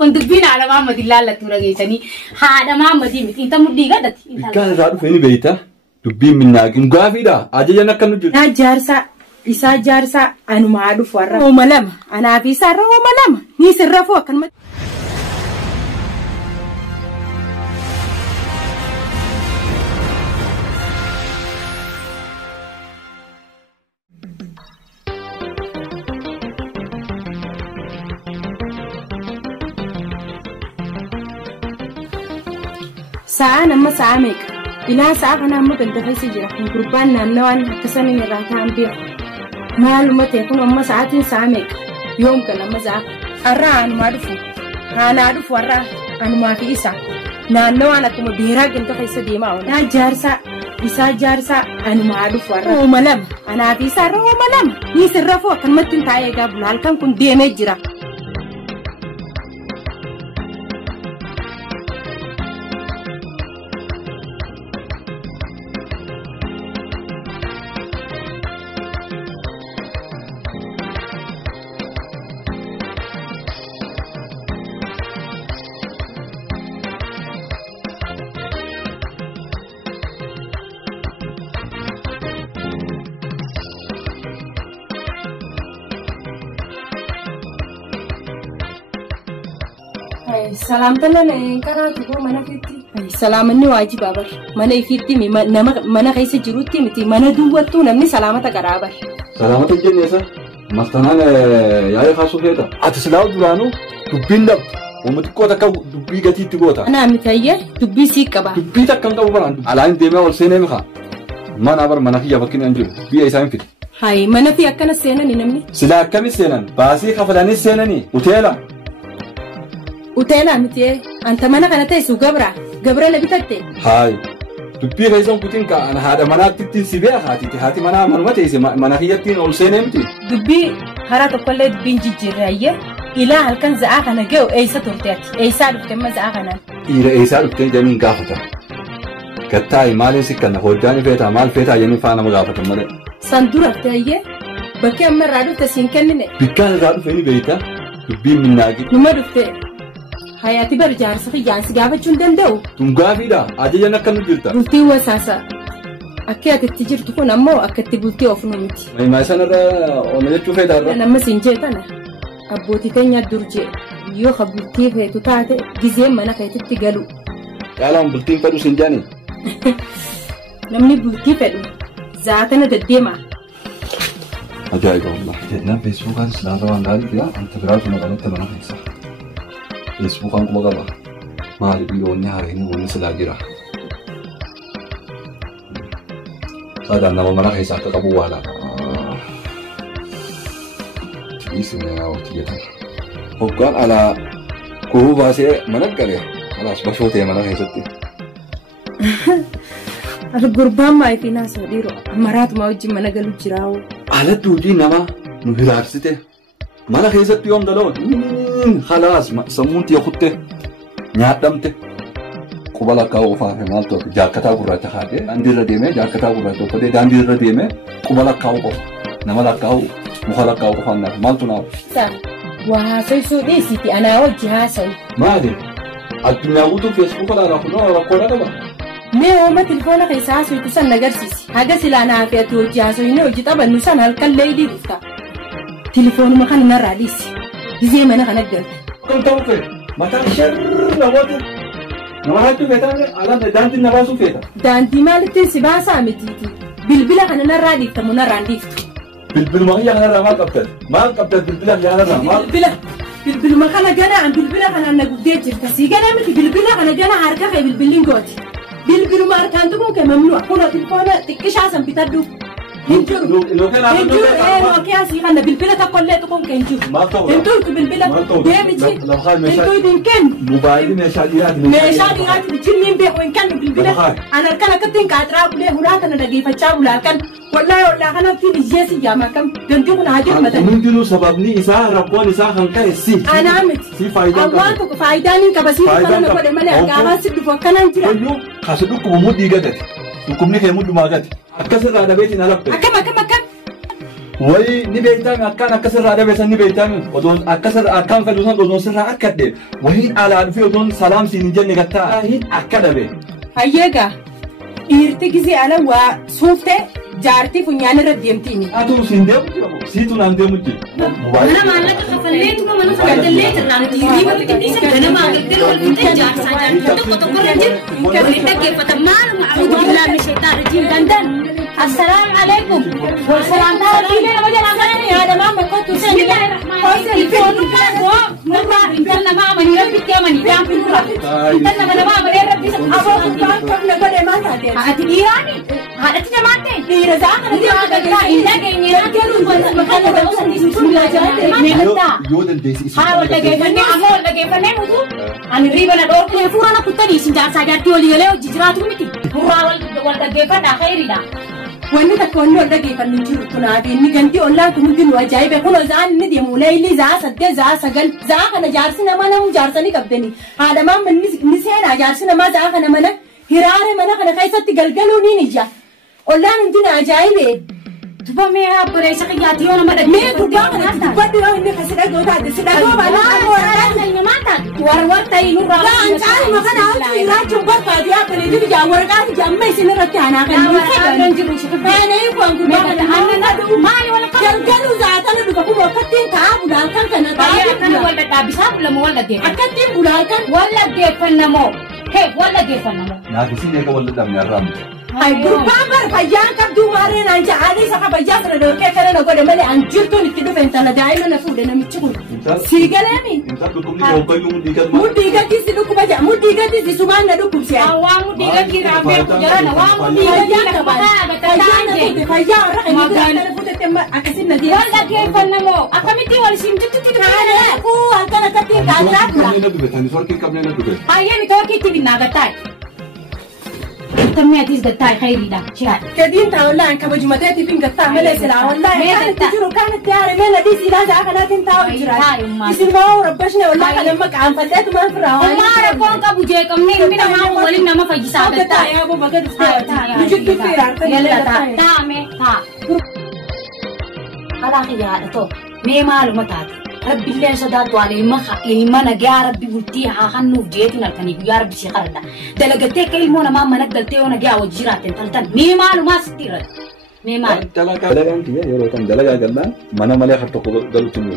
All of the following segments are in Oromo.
كنت بين على ماما دي لا تورجيتني هذا ماما دي مت أنت مدي قدت كان رادو فيني بيتا تبين من ناقم قافي دا أجينا كانوا جل نجارسا إسا جارسا أنا ما أعرف ورا وملام أنا في سارة وملام نيسرفوا كان ساعة نما ساعة ميك إلى ساعة أنا ما بنتهي سجرا قربان نوان كسني نراها أمبير معلومات يكون أما ساعتين ساعة ميك يوم كنا مزاق أرى أنا ما أعرفه أنا أعرف ورا أنا ما في إسا نانو أنا كم بيراك بنتهي سديما أنا جارسا إسا جارسا أنا ما أعرف ورا وملام أنا في سارة وملام نيسرفوا كان متن تايا قبل هالكم كن دينا جرا سلامتنا نكرا تقول منا فيتي سلامني واجب أبر منا فيتي منا كيس جروتي متي منا دوّتو نمني سلامتك قرابر سلامتك جنيسة مستنان يا خاصو فيتا أتسلاو درانو تبين دب ومتكوتا كو دبي قتي تقوتا أنا متأيه دبي سيكبا دبي تكن كو بران على عين ديما والسينة مخا ما نابر منا فيها بكين أنجو بي أي سايم فيت هاي منا في أكنا سينا نمني سلا كم سينا باسي خفلاني سينا ني وتيلا وتيلا متيه أنت منا كنا تيسو قبرة لبيتك هاي تبي غيزون كتين كا أنا هذا منا تتين سبيا هاتي منا منو تيسي منا هي تين أول سنة متي دبي هرات كل بنجي جراية إلى هالكن زعقنا جو أيسا تورتات أيسا بتكمل زعقنا إلى أيسا بتكمل جمين قافته كتاي مالي سكنا هوداني فيتا مال فيتا يعني فانا مقافته مالي صندورة تايه بكي مرة رادو تسين كنني بكان رادو فيني بيتا تبي من ناقي نمر دفتة حياتي برجع رسخي جانس قابة شندن دو تم قافي دا أجي أنا كنو جلتا بلتي وساسا أكيد تتجر تكون أمو أكيد تبلتي أفنومتي ما يسان الرا ومجد فيتا الرا لما سنجيت أنا أبوتي تانيا درجي يو خبلتي فيتو تاتي جزيم منا خيتي تقالو يالهم بلتين فدو سنجاني نمني بلتي فدو ذاتنا دديما أجايب والله جدنا فيسبوك هذا سلاطة وان داري كده أنت براسو مغالطة منا خيسا فيسبوك أنكو مغالطة ما هذي بيوني هاريني وني سلاجرة هذا أنا منا خيسا كقبو والا تيسي يا وتيجي وقال على كوهو باسي منك عليه خلاص بشوتي منا خيستي القربان ما في ناس وديرو مرات ما وجه منا قالوا جراو على دوجي نما نهرارسته منا خيست يوم دلو خلاص سمونت يخطه نيادمته قبلا كاو فاهم مالتو جاكتا قرات خاده اندير رديمه جاكتا قرات فدي داندير رديمه قبلا كاو نما كاو مخلا كاو فانا مالتو ناو سا وهاسوي سودي سيتي انا وجهها سوي ما ادري الدنيا وتو فيسبوك ولا راكونا دبا ميو ما تلفونا قيساس ويتسان نجرسيس هذا سلانا في أتوجه ينو جتابا نسان هالكل ليدي رفتا تلفون ما كان مرة ليس زي ما أنا خنقدر كم توقف ما تنشر نواتي نواتي فيتا على دانتي نباسو فيتا دانتي مالتي سباسا متيتي بالبلا كان نرى ديفت منرى ديفت بالبلا ما هي أنا ما قبضت بالبلا يا أنا بالبلا ما كان جانا عن بالبلا كان أنا قديت جرتسي جانا مثل بالبلا كان جانا حركة في بالبلين قوتي بالبلو ماركان تكون كممنوع كنا تلفونا تكش عشان بتدو هنجر إيه كياسي خلنا بالبلة تقول لا تكون كنجر هنجر بالبلة ده بيجي هنجر يمكن موبايل مشاهدات بتجيني بيه وين كان بالبلة أنا كنا كتير كاترا بله هراك أنا دقيقة فتشا ولا كان والله أنا في بيجي جامع كم جنتي من هاجر مثلا ممكن سببني إساءة ربون إساءة خنكا سي أنا عمت سي فايدة الله تك فايدة نين كبسي كنا نقول ملأ كابا سيد فكنا نجرا خاصدوك بمود ديجاتك وكم نيجي مود ما جات أكسر على بيتي نلقى أكم وي نبيتام أكان أكسر هذا بس نبيتام ودون أكسر أكان فلوسان ودون سر أكده وهين على في ودون سلام سينجن نقطع هين أكده به هيجا إرتكزي على وصوفته جارتي فنيان رديمتيني أتو سندم سيتو نندم جي أنا ما لك خفلت ما أنا فكرت ليه ترى تيجي ما بتدي أنا ما قلت له قلت جار ساجان تو كتب رجل كنت كيف تمار معود بالله من الشيطان الرجيم دندن السلام عليكم والسلام عليكم أنا بجي نعمل هذا ما مكتوب بسم الله الرحمن الرحيم مرة إنتنا ما من ربي كمان يجام إنتنا ما من ربي أبو كم نقول ما تادي هذا إيراني هذا تجمعتين رزاق أنا إنت كيني راكلوا مكان بوصل بسم الله جل يودن ديسي ها ولا جيفني أمو ولا جيفني مودو أنا ريبنا دور كله فورنا كنت ديسين جار ساجاتي ولي له جزراتو متي فورا ولا جيفنا خيري دا wanni takka wanni wal dhaggeeffannu jiru tunaafi inni ganti ollaa kun hundinuu ajaa'ibe kunoo zaan inni deemu leeyilii zaa saddeet zaa sagal zaa kana jaarsi namaa namu jaarsanii qabdani haadhamaan inni seenaa jaarsi namaa zaa kana mana hiraare mana kana keessatti galgaluu ni ija ollaan hundina ajaa'ibe tuba mee abbare isa qiyaati yoo nama dhaggeeffatu mee gurbaa kana dubbadhu yoo inni kasi dhagoo taate si dhagoo warwar ta'ii nurraa waan caaluma kana hojii irraachuun barbaadu yaa bareedina ijaa waraqaati ijaa amma isin irratti aanaa kan waraqaan jiru baanee waan gurbaa kana aannan dhadhu maali wala galgaluu zaatana dhuga kun akkattiin taa'aa bulaan kan kana taa'aa kana wala dhaabisaa bulama wala geeffanna akkattiin bulaan kan wala geeffannamoo hee wala geeffannamoo naafisiin eega wal dhabne arraamu ay gurbaan bar fayyaan qabduu maareen an ja'anii saka fayyaa sana dhoorkee kana na godhe malee an jirtuun itti dhufe intala daa'ima na fuudhe namichi kun sii galeemi muddii gaddiisi dhukkuba ja'a muddii gaddiisi sumaan na dhukkubse waa muddii gaddii raafee kujarana waa muddii gaddii na qabataa fayyaa warra kan kana fuudhette akkasin na deema wala geeffannamoo akkamitti wal simtutti kaane kuu halkan akkattiin kaasaa tura hayyee mitoorkiitti binnaa gattaay تمني أتيز قطعي خيري ده شهاد كدين تاولان كبجمتي فين قطع ملا سلا والله كانت تجرو كانت تياري ملا دي سيدا زعك لا تنتاو جرا يصير ما هو ربشنا والله لما كان فديت ما فرا ما ركون كابو جيك منين من ما هو ولين ما فجي ساعة قطع يا أبو بقدر نجد في يلا تا مي تا هذا خير هذا تو مي مالو متات ربي الله صدات وعلي ما نجا ربي قلتي هانو جيتنا كني يا ربي شخردا دلقتي كلمونا ما نقلتي ونجا وجرات تلتن مي مالو ما ستيرت مي مال دلقان كيا يروتن دلقا قلنا mana malee harta galuutu nu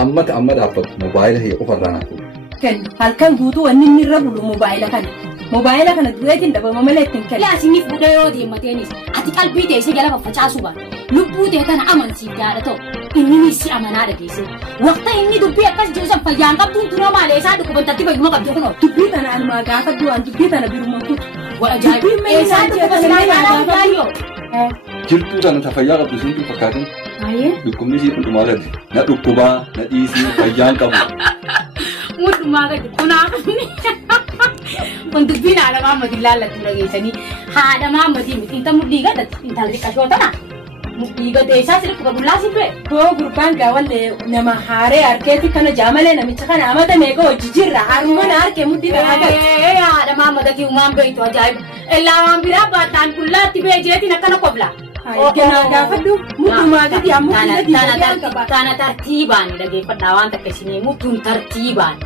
amma dhaabbatu mobaayila hee ofarraan hafu kan halkan guutuu wanni inni irra bulu mobaayila kana dureetiin dhabama malee ittiin kenna yaa sinif budee yoo deemmateenis ati qalbii ta'e isa jala faffacaasu baata lubbuu ta'e kana amansiif yaada ta'u inni si amanaa dhageesse waqta inni dubbii akkas jirusan fayyaan qabduun tunoo maalee isaa dhukkubantatti fayyuma qabdu kunoo dubbii tana almaa gaafa du'an dubbii tana biruma kutu ajaa'iba eessaa dhukkuba sinaa yaalaa gaariyo jirtuu tana ta fayyaa qabdu sun fakkaatin dhukkubni isii hundumaa gadi na dhukkubaa na dhiisii fayyaan qabu hundumaa gadi kunaafni kun dubbiin haadha maammati ilaallatti dhageessanii haadha maammati miti inta mudhii gadatti intalli qashoo tana mudhii gadee isaa si dhukkuba dullaa si ture koo gurbaan gaawallee nama haaree harkeetti kana jaamalee namicha kana amata meeqa hojii jirra harmana harkee mudhii kana gadatti haadha maammata kii uumaan beektu ajaa'iba illaa waan biraa baattaan kullaatti beejeetiin akkana qobla ganaa gaafadhu mudhumaa gadi ammoo tana tartiibaan dhageeffadhaa waan takka isinii mudduun tartiibaan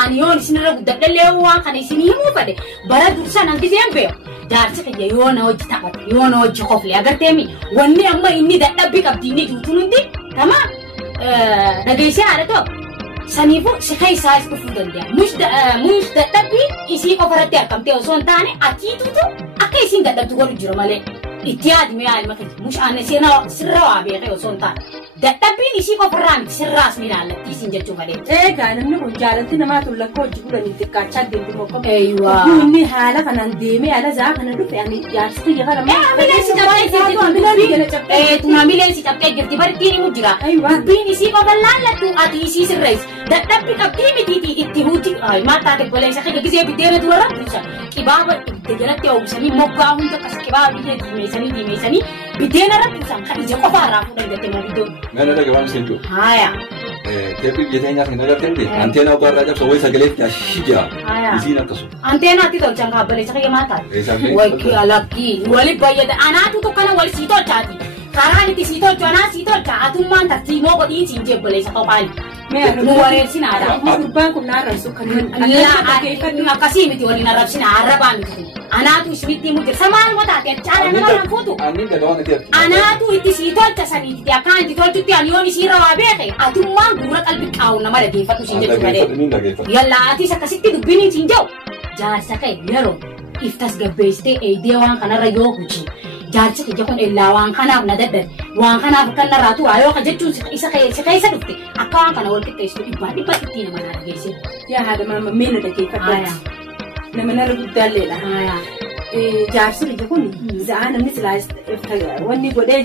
ani yoon isinirra guddadhallee waan kana isinii himuu fedhe bara dursan hanqiseen beeku jaarsi kiyya yoona hojii taphate yoona hojii qofle agarteemi wanni amma inni dadhabbii qabdi inni juutuun hundi tama dhageessee haadha ta'u saniifuu si keessaa is dhufuu danda'a muus dadhabbii isii qofarratti argamtee osoo hin taane atiituutu akka isiin dadhabdu godhu jira malee itti yaadime yaadima keessa muus aanne sirra waa beekee osoo hin taane dadhabbiin isii qofarraa miti sirraas miilaalatti isiin jechuu malee. Eegaa namni kun jaalatti namaa tun lakkoo hojii godhanii xiqqaachaa deemti mokkoo. Eeyyuwaa. Inni haala kanaan deemee haala zaa kana dhufe ani jaarsi kiyya kana maal. Mileensi cabxee jirti bartiin himu jira. Dubbiin isii qofan laallattu ati isii sirreessi. Dadhabbi qabdii mitiiti itti huuti. Maataa debboleessa kiyya gisee biddeena dura rabbiisa. Qibaaba ibidda jalatti oomishanii moggaa hunda akkas qibaaba biyyee diimeessanii biddeena rabbiisan kan ija qofaarraa fuudhan jettee mariddoon. Mana dhagaa waan isheen jiru. Haaya. Teephi biyya nyaata hin agartee anteenaa ogaarraa cabsa wayi sagalee yaashii jira. Isiin akkasuma. Anteenaatti tolchan kaabaleessa kiyya maataa. Wakkii alakkii wali bayyada anaatu tokkana wal sii tolchaati. karaan itti sii tolchu anaa sii tolcha atummaan tartiimoo godhii siin jeebboleessa qophaani. Nu wareersinaadha. Gurbaan kun naarrabsu kan akkasii miti waliin arrabsina arrabaa miti. Anaatu isinitti himu jirsa maaluma taate caala nama nan fuutu. Anaatu itti sii tolcha saniitti akkaan itti tolchutti ani yoon isii rawaa beeke atummaan guura qalbii qaawun nama dhageeffadhu siin jechuu malee. Yallaa atis akkasitti dubbiniin siin jedhu jaarsa ka'e yeroo iftas gabbeessitee eedee waan kanarra yoo hojii. Jaarsa kiyya kun illaa waan kanaaf na daddare waan kanaaf kan narraa turaa yoo ka jechuun isa keessa dhufte akka waan kana wal qixxeessitu dhibba itti nama na dhageesse. Yaa haadha maama meena dhageeffadhu. Nama narra guddaalleedha. Jaarsi kiyya kun za'aa namni silaas wanni godhee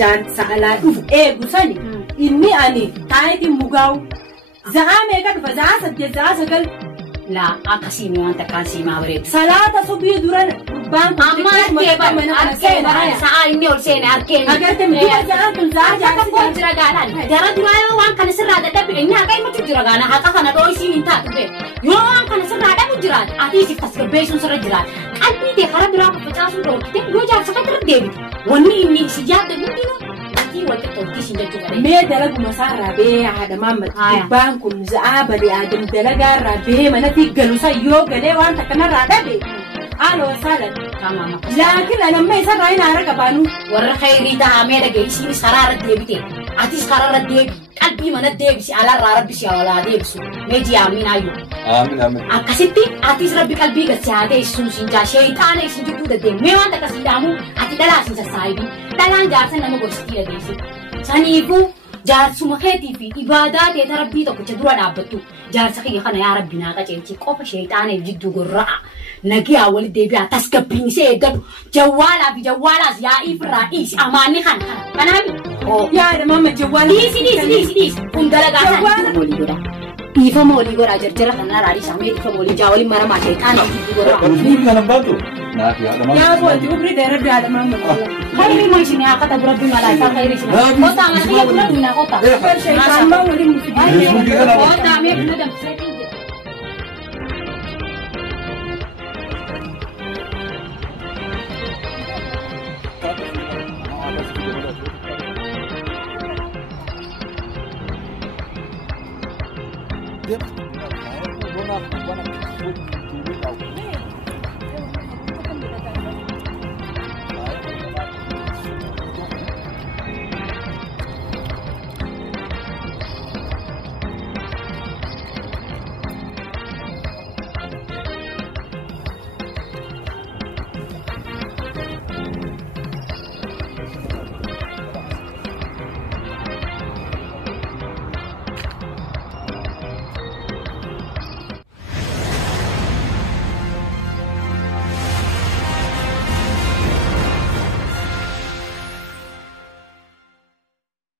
jaarsa alaa dhufu eegu sani inni ani taayitiin mugaa'u za'aa meeqa dhufa za'aa 8 za'aa 9. La akkasiin waan takkaan siimaa bareedu. Salaata subii duran gurbaan amma arkee bara sa'aa inni ol seene arkeen. Agartee mi'a za'aa kun za'aa jaarsi kun jira gaalaan. Jara duraa yoo waan kana sirraa dadhabbe nyaaka himatu jira gaana haqa kana dhoo isiin hin taatu bee. Yoo waan kana sirraa dhabu jiraate ati siif tasgabbeessuun sirra jiraate. Qalbii tee karaa biraa facaasuun dhoorkite yoo jaarsa kan irra deebite. Wanni inni si yaadda guddina. Mee dalaguma isaarraa bee haadha maamma gurbaan kun za'aa badee aadam dalagaarraa bee manatti galuusa yoo galee waan takkanarraa dhabe haaloo saalan laakiin anamma isarraa hin haara qabaanu warra khayrii taa'amee dhagee isiinis karaarra deebite atis karaarra deebi qalbii mana deebisi alaarraa rabbi si hawalaa deebisu meeji aaminaayyuu. Akkasitti atis rabbi qalbii gad siyaatee isuun siinjaa sheeyitaana isin jidduu deddeemu mee waan takka siidhaamu ati dhalaa siin sassaayibii dhalaan jaarsa nama gorsitii dhageessu. Saniifuu jaarsuma keetii fi ibaadaa teeta rabbii tokkicha dura dhaabbattu jaarsa kiyya kana yaa rabbi naa qaceelchi qofa sheeyitaana jidduu gorra'a nagiyaa walitti deebi'aa tasgabbiinisee eeggatu jawwaalaa fi jawwaalaas yaa'ii firraa dhiisi amaanni kana kanaami. Yaada maamma jawwaala dhiisi kun dalagaa sana walii godha. Dhiifama walii godhaa jarjara kanaa raadhiisaa mee dhiifama walii jaa waliin maramaa sheeyitaana jidduu gorra'a. Yaa booti ubri dheeraa haadha maamma. Hari mau sini aku tak berani malah tak hari sini. Kota mana dia pula punya kota. Sama wali mesti. Kota me benar dah setting.